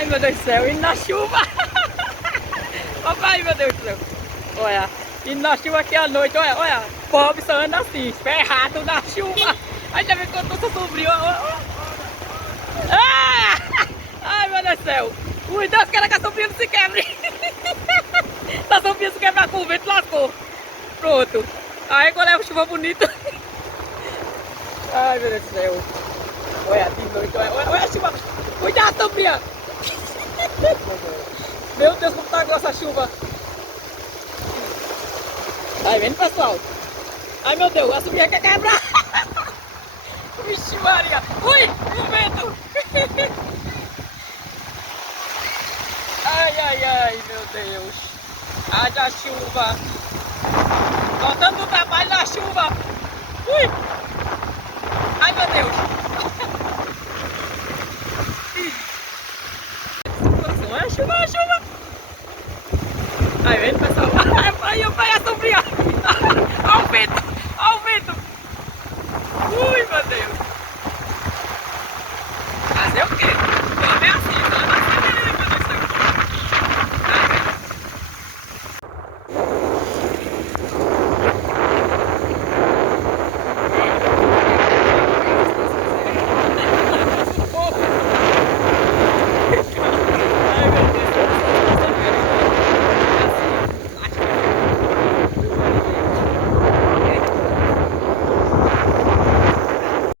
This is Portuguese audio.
Ai, meu Deus do céu, indo na chuva. Ai, meu Deus do céu. Olha, indo na chuva aqui à noite, olha, olha. Pobre só anda assim, ferrado na chuva. Ainda bem que eu tô com sombrinha. Ah! Ai, meu Deus do céu. Ui, Deus queira que a sombrinha não se quebre. Se a sombrinha se quebrar com o vento, lascou. Pronto. Aí agora é uma chuva bonita. Ai, meu Deus do céu. Olha, de noite, olha, olha a chuva. Cuidado, sombrinha. Meu Deus, como tá grossa a chuva. Tá vendo, pessoal? Ai, meu Deus, a sombrinha quer quebrar. Vixe Maria. Ui, o vento. Ai, ai, ai, meu Deus. Haja chuva. Botando o trabalho na chuva. Ui. Ai, meu Deus. É chuva, é chuva. Aí, vendo, pessoal? Aí, a sombrinha. Olha o vento.